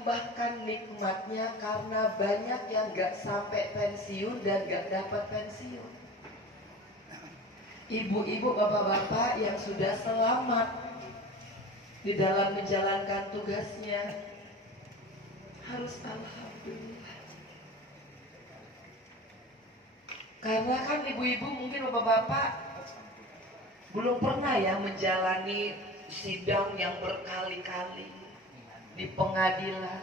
tambahkan nikmatnya karena banyak yang gak sampai pensiun dan gak dapat pensiun. Ibu-ibu, bapak-bapak yang sudah selamat di dalam menjalankan tugasnya harus alhamdulillah. Karena kan ibu-ibu mungkin bapak-bapak belum pernah ya menjalani sidang yang berkali-kali di pengadilan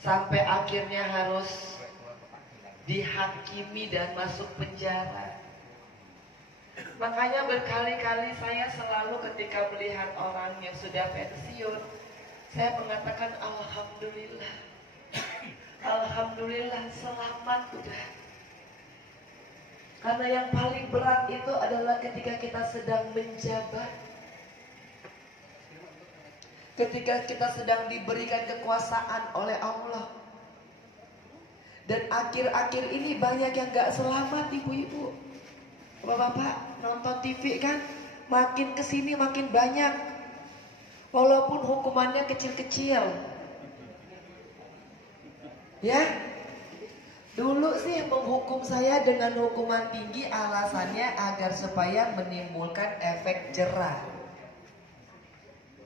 sampai akhirnya harus dihakimi dan masuk penjara. Makanya berkali-kali saya selalu ketika melihat orang yang sudah pensiun, saya mengatakan alhamdulillah. Alhamdulillah selamat udah. Karena yang paling berat itu adalah ketika kita sedang menjabat, ketika kita sedang diberikan kekuasaan oleh Allah. Dan akhir-akhir ini banyak yang gak selamat, ibu-ibu. Bapak-bapak nonton TV kan, makin kesini makin banyak. Walaupun hukumannya kecil-kecil. Ya, dulu sih menghukum saya dengan hukuman tinggi alasannya agar supaya menimbulkan efek jerah.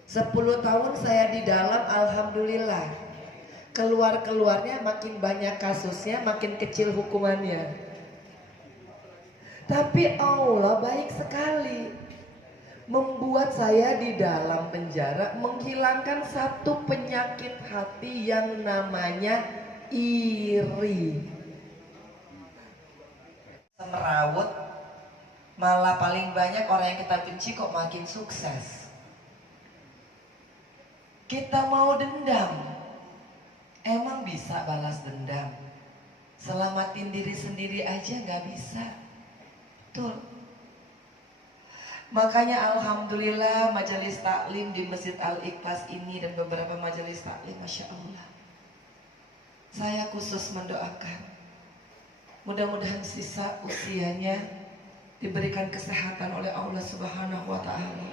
10 tahun saya di dalam, alhamdulillah. Keluarnya makin banyak kasusnya, makin kecil hukumannya. Tapi Allah baik sekali, membuat saya di dalam penjara, menghilangkan satu penyakit hati yang namanya iri. Merawut, malah paling banyak orang yang kita benci kok makin sukses. Kita mau dendam, emang bisa balas dendam? Selamatin diri sendiri aja gak bisa. Betul. Makanya alhamdulillah majelis taklim di Masjid Al-Ikhlas ini dan beberapa majelis taklim, Masya Allah, saya khusus mendoakan mudah-mudahan sisa usianya diberikan kesehatan oleh Allah Subhanahu wa Ta'ala,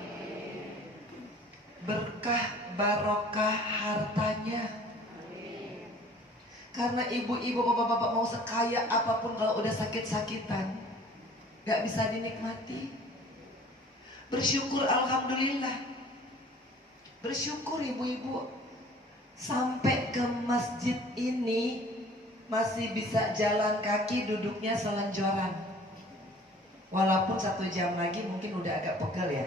berkah barokah hartanya. Karena ibu-ibu, bapak-bapak mau sekaya apapun kalau udah sakit-sakitan gak bisa dinikmati. Bersyukur alhamdulillah. Bersyukur ibu-ibu, sampai ke masjid ini masih bisa jalan kaki, duduknya selonjoran. Walaupun 1 jam lagi mungkin udah agak pegel ya,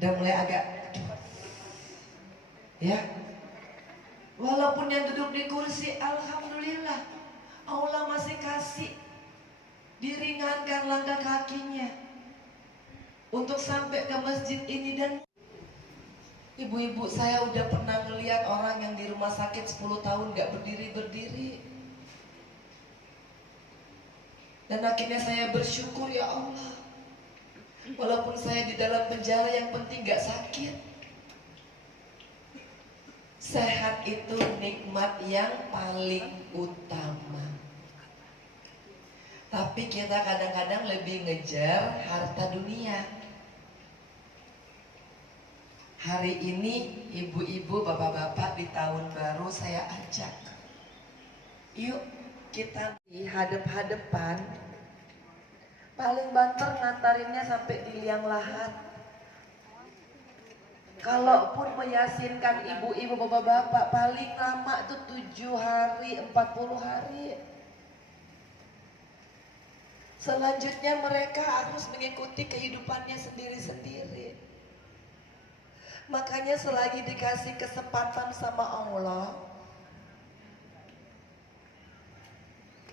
udah mulai agak ya. Walaupun yang duduk di kursi, alhamdulillah Allah masih kasih diringankan langkah kakinya untuk sampai ke masjid ini. Dan ibu-ibu, saya udah pernah melihat orang yang di rumah sakit 10 tahun gak berdiri-berdiri. Dan akhirnya saya bersyukur, ya Allah, walaupun saya di dalam penjara yang penting gak sakit. Sehat itu nikmat yang paling utama. Tapi kita kadang-kadang lebih ngejar harta dunia. Hari ini ibu-ibu, bapak-bapak di tahun baru saya ajak, yuk kita hadap-hadapan. Paling banter ngantarinnya sampai di liang lahat. Kalaupun meyasinkan ibu-ibu, bapak-bapak, paling lama itu 7 hari, 40 hari. Selanjutnya mereka harus mengikuti kehidupannya sendiri-sendiri. Makanya selagi dikasih kesempatan sama Allah,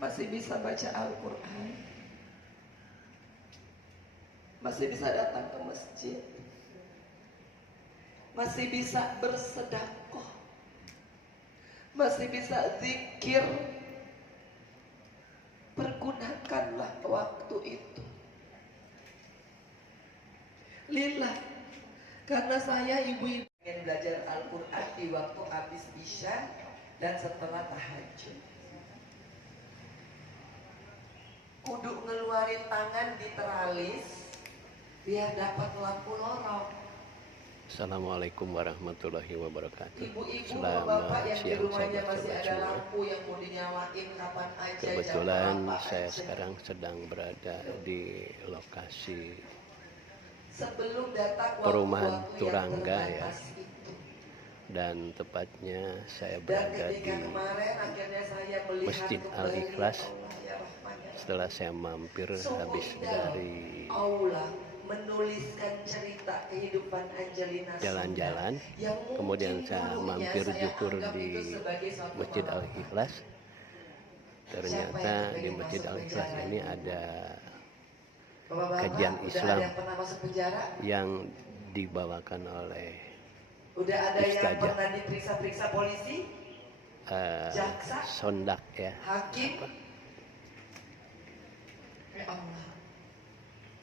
masih bisa baca Al-Quran, masih bisa datang ke masjid, masih bisa bersedekah, masih bisa zikir, pergunakanlah waktu itu lillah. Karena saya ibu-ibu ingin belajar Al-Quran di waktu habis isya dan setelah tahajud. Kudu ngeluarin tangan di teralis biar dapat lampu lorong. Assalamualaikum warahmatullahi wabarakatuh. Ibu-ibu, Selamat bapak-bapak yang di siang rumahnya masih sahabat-sahabat ada semua. lampu yang mau dinyalain kapan aja, jam Kebetulan berapa saya aja. sekarang sedang berada di lokasi Sebelum datang perumahan waktu-waktu yang Turangga ya, terbatas itu. dan tepatnya saya Dan berada ketika di kemarin akhirnya saya melihat Masjid kembali, Al-Ikhlas. Allah ya Rahman ya Rahim. Setelah saya mampir Sungguh habis indah dari aula menuliskan cerita kehidupan Angelina jalan-jalan, Sondang yang mungkin kemudian saya dulunya mampir saya zuhur anggap di itu sebagai suatu Masjid malapetaka. Al-Ikhlas. Siapa Ternyata yang di kepengen Masjid masuk Al-Ikhlas penjara ini itu? ada Bapak-bapak, kajian udah Islam ada yang pernah masuk penjara? yang dibawakan oleh Udah ada yang Ustazah pernah diperiksa-periksa polisi? Jaksa? Sondak ya. Hakim? Ya Allah,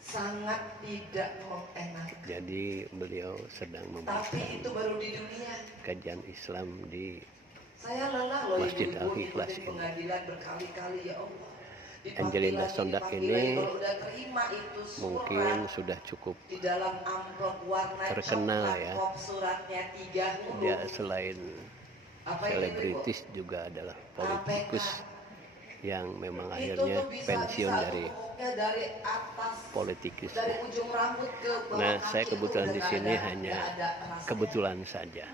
sangat tidak mengenakan. Jadi beliau sedang Tapi memberikan itu baru di dunia. kajian Islam di Saya lelah loh Masjid ibu-ibu Al-Ikhlas ikutin ini. pengadilan berkali-kali ya Allah. Angelina Sondak ini kalau udah terima itu surat mungkin sudah cukup di dalam amplop warna terkenal coklat, ya. kop suratnya 3 huruf. Dia selain Apa itu, selebritis juga adalah politikus yang memang itu akhirnya tuh bisa, pensiun dari pokoknya dari atas, politikus. dari ujung rambut ke bawah Nah, kaki saya itu kebetulan udah di nggak sini ada- hanya nggak ada rasanya. kebetulan saja.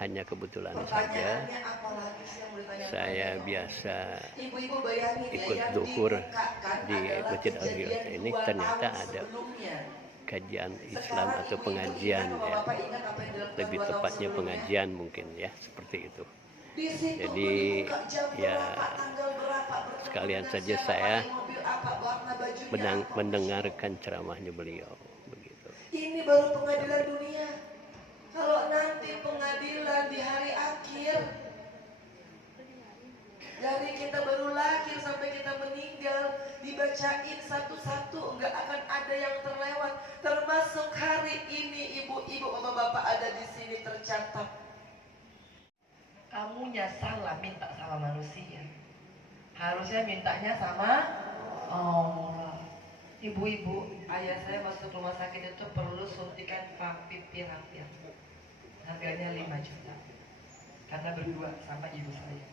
Hanya kebetulan saja. Pertanyaannya apa lagi sih yang mau ditanyakan? Saya biasa Ibu-ibu bayangin ya, ikut yang zuhur dibukakan di adalah Masjid kejadian Al-Ikhlas ini, 2 ternyata tahun ada sebelumnya. kajian Islam Sekarang atau ibu-ibu pengajian ingat, ya. Bapak ingat apa yang dilakukan Lebih 2 tahun tepatnya sebelumnya? pengajian mungkin ya, seperti itu. Di situ Jadi, dibuka jam ya, berapa, tanggal berapa, bertemu sekalian dengan saja siapa, saya pakai mobil apa, warna bajunya apa. mendengarkan ceramahnya beliau begitu. Ini baru pengadilan dunia. Kalau nanti pengadilan di hari akhir, dari kita baru lahir sampai kita meninggal, dibacain satu-satu, nggak akan ada yang terlewat. Termasuk hari ini, ibu-ibu, bapak-bapak ada di sini tercatat. Kamunya salah, minta sama manusia. Harusnya mintanya sama Allah. Ibu-ibu, ayah saya masuk rumah sakit itu perlu suntikan favipiravir. Harganya 5 juta. Karena berdua sama ibu saya.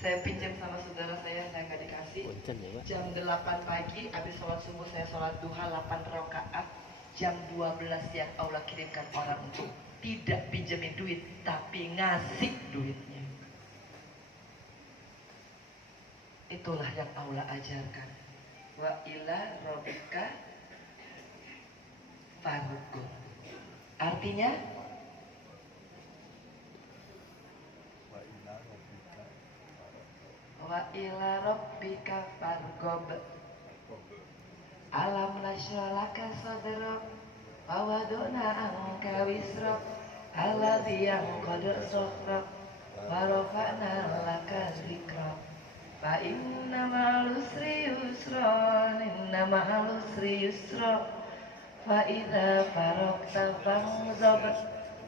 Saya pinjam sama saudara saya nggak dikasih. Punten ya, Pak. Jam 8 pagi, habis sholat subuh saya sholat duha 8 rakaat. Jam 12 siang Allah kirimkan orang untuk tidak pinjemin duit, tapi ngasih duitnya. Itulah yang Allah ajarkan. Wa ila rabbika farghab. Artinya wa ila rabbika farghab. Alam nasyralaka sadrak wa wada'na anka wisrak alladzi yanqadu sadrak wa rafa'na laka dzikrak. Fa inna ma'al usri yusra, inna ma'al usri yusra. Fa idza faragta fanzab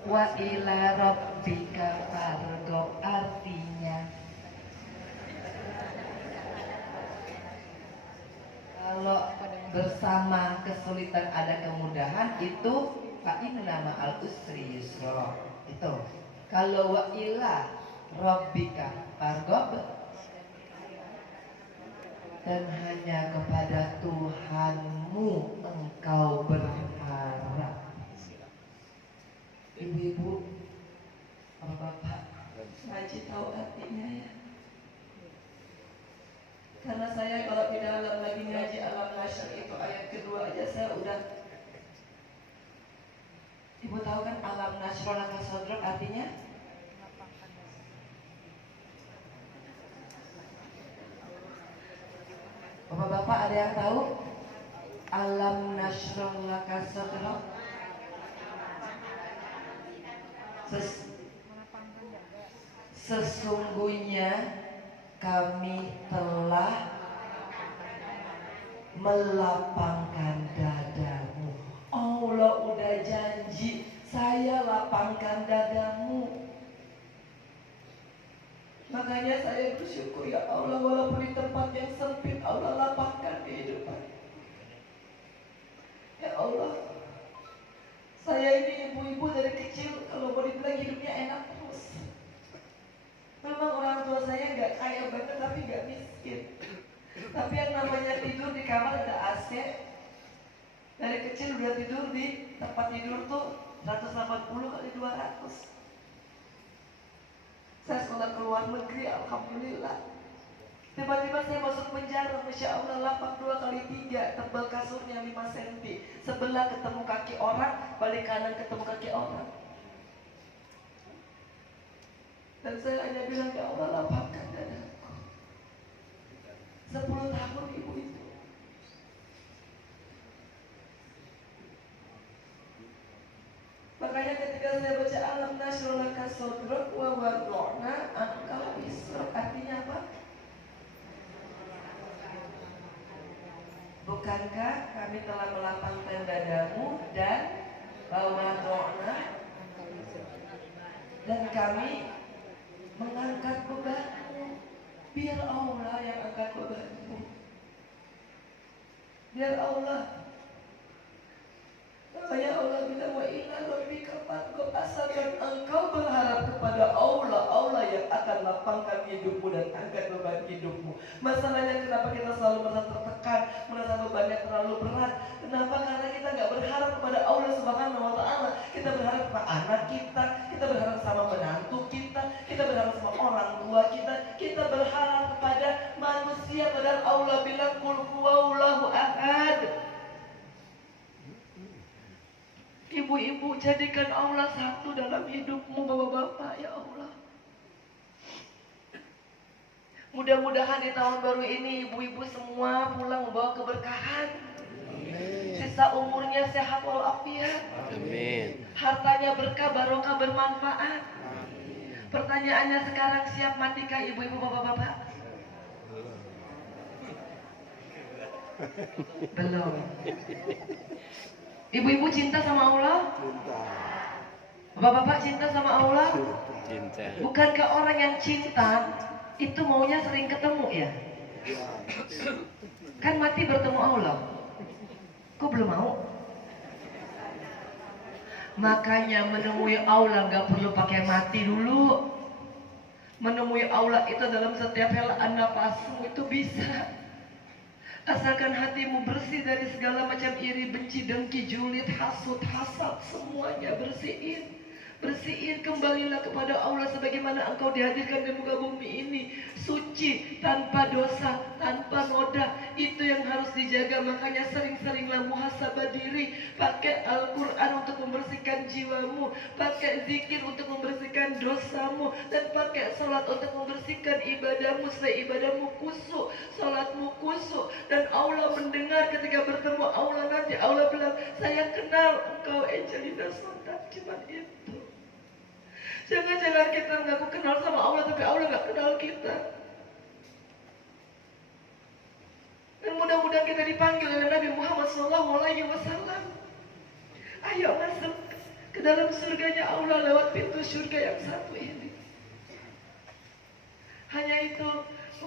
wa ila rabbika farghab. Artinya kalau bersama kesulitan ada kemudahan, itu fa inna ma'al usri yusra. Itu. Kalau wa ila rabbika farghab, dan hanya kepada Tuhanmu engkau berharap. Ibu-ibu, bapak-bapak, ngaji tahu artinya ya. Karena saya kalau di dalam lagi ngaji alam nasyr itu ayat kedua aja saya udah. Ibu tahu kan alam nasyr laka sadrak artinya? Bapak-bapak ada yang tahu? Alam nasyr laka sadrak. Sesungguhnya kami telah melapangkan dadamu. Allah udah janji, saya lapangkan dadamu. Makanya saya bersyukur ya Allah, walaupun di tempat yang sempit Allah lapangkan kehidupan. Ya Allah, Saya ini ibu-ibu dari kecil kalau mau dibilang hidupnya enak terus. Memang orang tua saya nggak kaya banget tapi nggak miskin. Tapi yang namanya tidur di kamar ada AC. Dari kecil udah tidur di tempat tidur tuh 180 kali 200. Saya sekolah ke luar negeri, alhamdulillah. Tiba-tiba saya masuk penjara, Masya Allah, lapak 2 kali 3, tebal kasurnya 5 cm. Sebelah ketemu kaki orang, balik kanan ketemu kaki orang. Dan saya hanya bilang, ya Allah, lapangkan dadaku. 10 tahun ibu itu. Makanya ketika saya baca alam nasrulaka sodrok wa wadona angkal wisrok, artinya apa? Bukankah kami telah melapangkan dadamu dan wawadona, dan kami mengangkat bebanmu. Biar Allah yang angkat bebanmu. Biar Allah. Ya Allah bilang wa inna rabbika faqad, asalkan engkau berharap kepada Allah yang akan lapangkan hidupmu dan angkat beban hidupmu. Masalahnya kenapa kita selalu merasa tertekan, merasa bebannya terlalu berat? Kenapa? Karena kita nggak berharap kepada Allah Subhanahu wa Ta'ala. Kita berharap kepada anak kita berharap sama menantu kita berharap sama orang tua kita berharap kepada manusia. Padahal Allah bilang qul huwallahu ahad. Ibu-ibu, jadikan Allah satu dalam hidupmu, bapak-bapak, ya Allah. Mudah-mudahan di tahun baru ini ibu-ibu semua pulang membawa keberkahan. Sisa umurnya sehat walafiat. Amin. Hartanya berkah, barokah, bermanfaat. Pertanyaannya sekarang, siap matikah ibu-ibu, bapak-bapak? Belum. Ibu-ibu cinta sama Allah? Cinta. Bapak-bapak cinta sama Allah? Cinta. Bukankah orang yang cinta itu maunya sering ketemu ya? Kan mati bertemu Allah. Kok belum mau? Makanya menemui Allah gak perlu pakai mati dulu. Menemui Allah itu dalam setiap helaan nafasmu itu bisa. Asalkan hatimu bersih dari segala macam iri, benci, dengki, julid, hasud, hasad, semuanya bersihin. Bersihin, kembalilah kepada Allah sebagaimana engkau dihadirkan di muka bumi ini. Suci, tanpa dosa, tanpa noda. Itu yang harus dijaga. Makanya sering-seringlah muhasabah diri. Pakai Al-Quran untuk membersihkan jiwamu. Pakai zikir untuk membersihkan dosamu. Dan pakai salat untuk membersihkan ibadahmu. Supaya ibadahmu kusuk, salatmu kusuk. Dan Allah mendengar ketika bertemu Allah nanti. Allah bilang, saya kenal engkau Angelina Sontak. Cuma itu. Jangan-jangan kita mengaku kenal sama Allah tapi Allah gak kenal kita. Dan mudah-mudahan kita dipanggil oleh Nabi Muhammad SAW. Ayo masuk ke dalam surganya Allah lewat pintu surga yang satu ini. Hanya itu,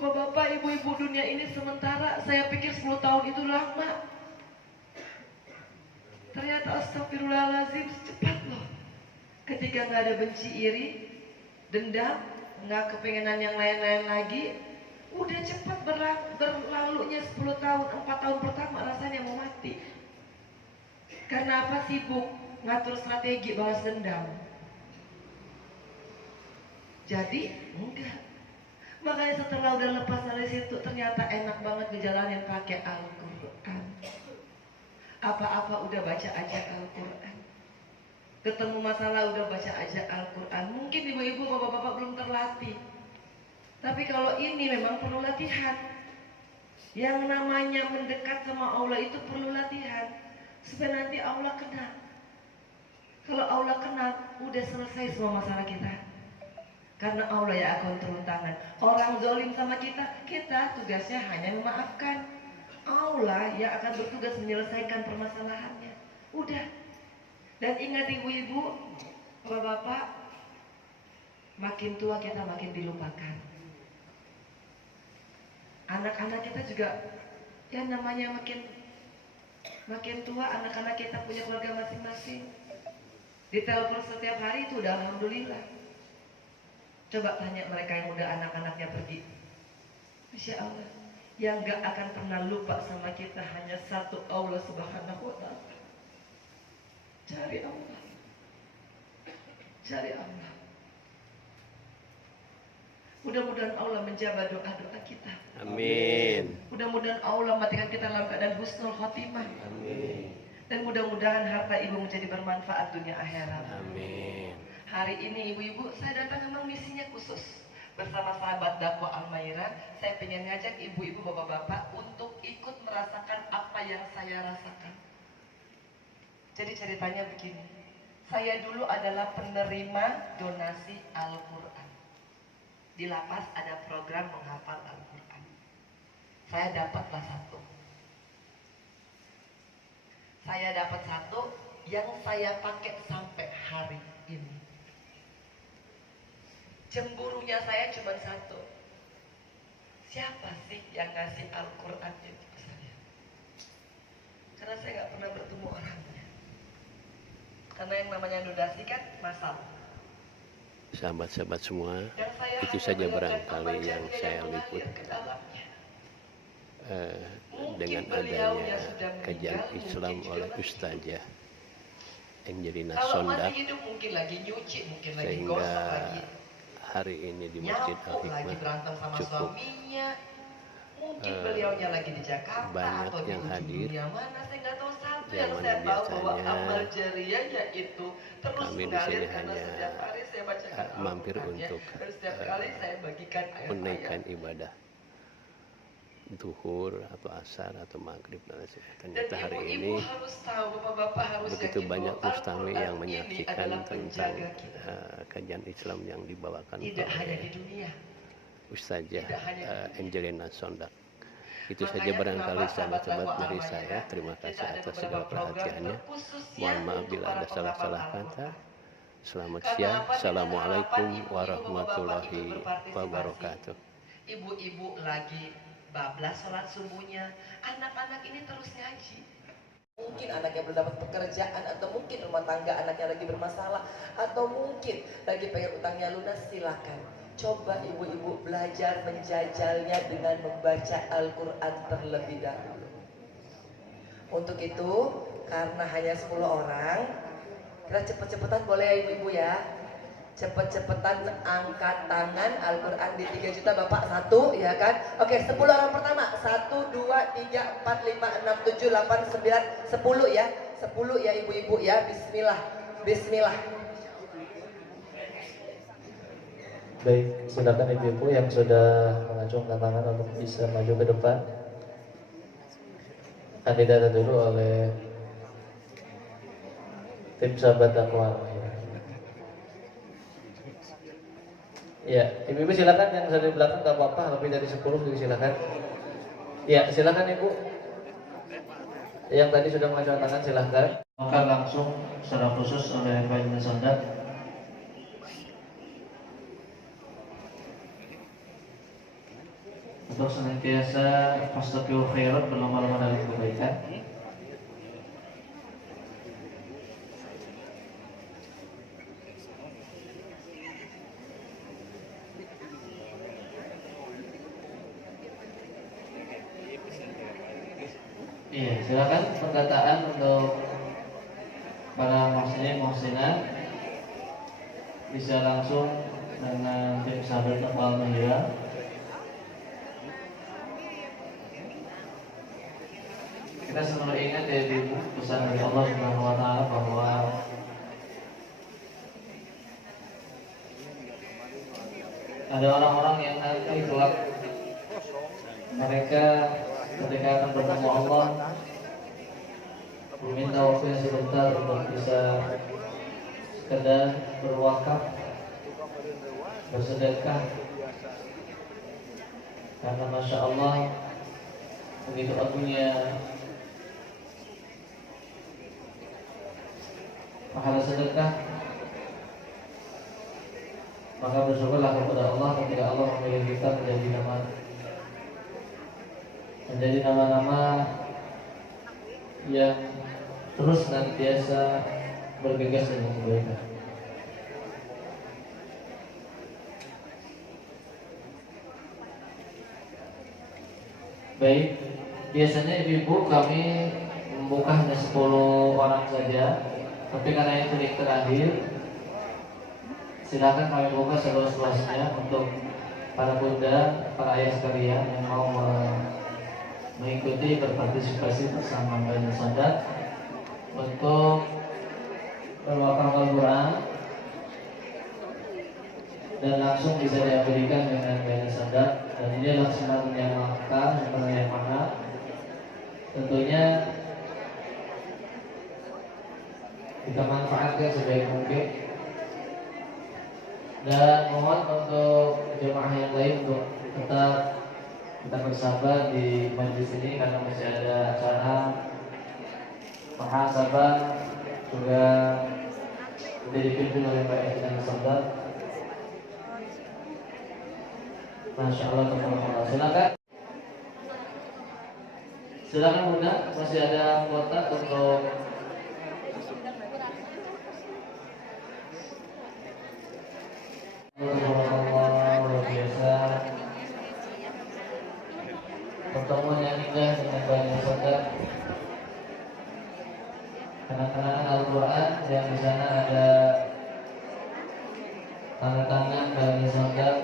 bapak-bapak, ibu-ibu, dunia ini sementara. Saya pikir 10 tahun itu lama. Ternyata astagfirullahaladzim, cepat loh. Ketika nggak ada benci, iri, dendam, nggak kepengenan yang lain-lain lagi, udah cepat berlalunya 10 tahun, 4 tahun pertama rasanya mau mati. Karena apa? Sibuk ngatur strategi balas dendam. Jadi enggak. Makanya setelah udah lepas dari situ, ternyata enak banget ngejalanin pakai Al-Quran. Apa-apa udah baca aja Al-Quran. Ketemu masalah udah baca aja Al-Quran. Mungkin ibu-ibu, bapak-bapak belum terlatih. Tapi kalau ini memang perlu latihan. Yang namanya mendekat sama Allah itu perlu latihan. Supaya nanti Allah kenal. Kalau Allah kenal, udah selesai semua masalah kita. Karena Allah yang akan turun tangan. Orang zalim sama kita tugasnya hanya memaafkan. Allah yang akan bertugas menyelesaikan permasalahannya. Udah. Dan ingat ibu-ibu, bapak-bapak, makin tua kita makin dilupakan. Anak-anak kita juga, ya namanya makin tua, anak-anak kita punya keluarga masing-masing. Ditelepon setiap hari itu udah alhamdulillah. Coba tanya mereka yang udah anak-anaknya pergi. Masya Allah, yang gak akan pernah lupa sama kita hanya satu, Allah Subhanahu wa Ta'ala. Cari Allah, cari Allah. Mudah-mudahan Allah menjawab doa-doa kita. Amin. Mudah-mudahan Allah matikan kita dalam keadaan husnul khotimah. Amin. Dan mudah-mudahan harta ibu menjadi bermanfaat dunia akhirat. Amin. Hari ini ibu-ibu saya datang memang misinya khusus. Bersama sahabat dakwah Al-Maira, saya pengen ngajak ibu-ibu bapak-bapak untuk ikut merasakan apa yang saya rasakan. Jadi ceritanya begini. Saya dulu adalah penerima donasi Al-Quran. Di lapas ada program menghafal Al-Quran. Saya dapatlah satu. Saya dapat satu yang saya pakai sampai hari ini. Cemburunya saya cuma satu. Siapa sih yang ngasih Al-Quran itu ke saya? Karena saya nggak pernah bertemu orangnya. Karena yang namanya donasi kan masalah. Sahabat-sahabat semua, itu saja barangkali yang saya liput dengan adanya kajian Islam oleh Ustazah Angelina Sondak, sehingga hari ini di Masjid Al-Hikmah cukup banyak yang hadir, yang mana biasanya kami di sini hanya mampir untuk menaikkan ibadah duhur atau asar atau maghrib dan ternyata hari ini begitu banyak mustami yang menyaksikan tentang kajian Islam yang dibawakan oleh Ustazah Angelina Sondak. Itu saja barangkali sahabat-sahabat dari saya. Terima kasih atas segala perhatiannya. Mohon maaf bila ada salah-salah kata. Selamat siang. Assalamualaikum warahmatullahi wabarakatuh. Ibu-ibu lagi bablas sholat subuhnya, anak-anak ini terus ngaji. Mungkin anaknya belum dapat pekerjaan, atau mungkin rumah tangga anaknya lagi bermasalah, atau mungkin lagi pengen utangnya lunas. Silakan coba ibu-ibu belajar menjajalnya dengan membaca Al-Quran terlebih dahulu. Untuk itu, karena hanya 10 orang, kita cepet-cepetan boleh ya ibu-ibu ya. Cepet-cepetan angkat tangan. Al-Quran di 3 juta Bapak 1 ya kan. Oke, 10 orang pertama. 1, 2, 3, 4, 5, 6, 7, 8, 9, 10 ya. 10 ya ibu-ibu ya. Bismillah. Bismillah. Baik, silakan ibu-ibu yang sudah mengacungkan tangan untuk bisa maju ke depan. Akan didata dulu oleh tim sahabat dakwah. Ya, ibu-ibu silakan, yang sudah di belakang tak apa-apa, lebih dari 10 juga silakan. Ya, silakan ibu. Yang tadi sudah mengacungkan tangan silakan. Maka langsung secara khusus oleh Pak Angelina Sondak. Untuk senantiasa fastabiqul khairat, berlomba-lomba dalam kebaikan. Iya, silakan perkataan untuk para muhsinin muhsinat bisa langsung dengan tim sahabat dakwah Al-Maira. Kita selalu ingat ya ibu, pesan dari Allah Subhanahu wa Ta'ala bahwa ada orang-orang yang nanti kelak mereka ketika akan bertemu Allah meminta waktunya sebentar untuk bisa sekedar berwakaf, bersedekah, karena Masya Allah begitu agungnya pahala sedekah. Maka bersyukurlah kepada Allah ketika Allah memilih kita menjadi nama-nama yang terus senantiasa bergegas dengan kebaikan. Baik, biasanya ibu-ibu kami membuka hanya 10 orang saja, tapi karena ini titik terakhir, silakan kami buka seluas-luasnya untuk para bunda, para ayah sekalian yang mau mengikuti berpartisipasi bersama Mbak Sadat untuk berwakaf Al-Quran dan langsung bisa diabadikan dengan Mbak Sadat. Dan ini adalah kesempatan yang langka, kesempatan yang mahal. Tentunya kita manfaatkan sebaik mungkin. Dan mohon untuk jemaah yang lain untuk tetap kita bersabar di majelis ini karena masih ada acara muhasabah juga dipimpin oleh Pak Edi Sadat. Masya Allah, tabarakallah. Silakan Bunda, masih ada kuota untuk luar biasa pertemuan yang indah dengan banyak saudara anak-anak Al-Quran yang di sana ada tanda tangan dari saudara.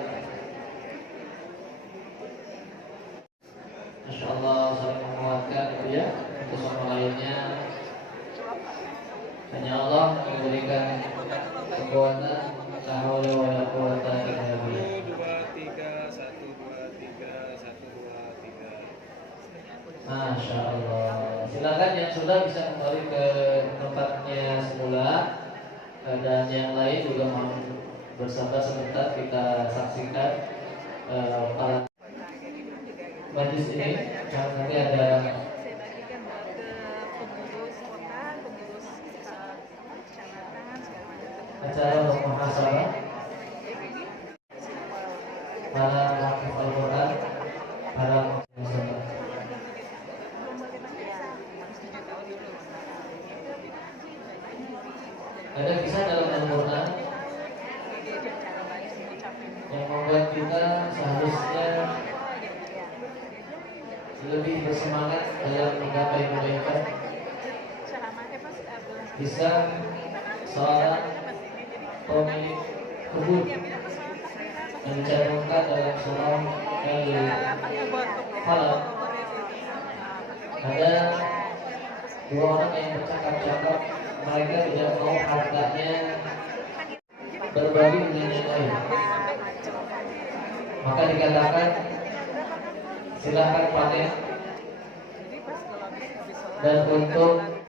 Masya Allah, saling menguatkan gitu ya untuk sama lainnya. Hanya Allah yang memberikan kekuatan. La haula wala quwwata illa billah. 1 2 3 1 2 3 1 2 3. Masya Allah. Silakan yang sudah bisa kembali ke tempatnya semula, dan yang lain juga mau bersabar sebentar kita saksikan para majlis ini. Nanti ada acara muhasabah para hafiz Al-Quran, para muslimin. Ada kisah dalam Al-Quran yang membuat kita seharusnya lebih bersemangat dalam menggapai kebaikan. Kisah seorang pemilik kebun yang dicantumkan dalam surah Al-Falaq. Ada 2 orang yang bercakap-cakap, mereka tidak mau hartanya berbagi dengan yang lain. Maka dikatakan silahkan panen, dan untuk